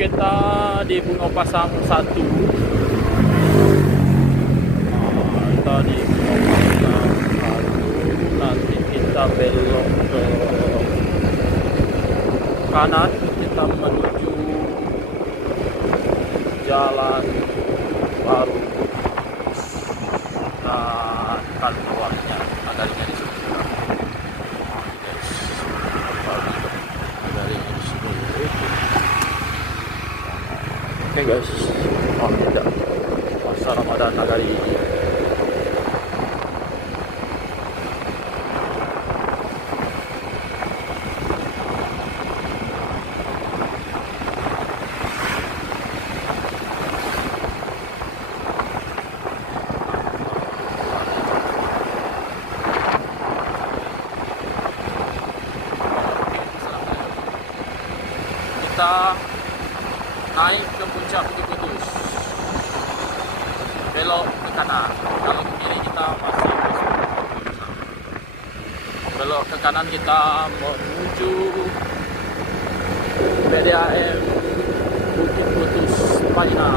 kita di Bungo Pasang 1. Kita di Bungo Pasang 1. Nanti kita belok ke kanan, kita menuju jalan baru. Nah, kan keluarnya agaknya di sini. Oke guys, oh tidak, masa Ramadan Nagari ini. Kita naik ke puncak Bukit Kudus, belok ke kanan. Kalau ke kiri kita masih belok ke kanan, kita menuju PDAM Bukit Kudus Paina.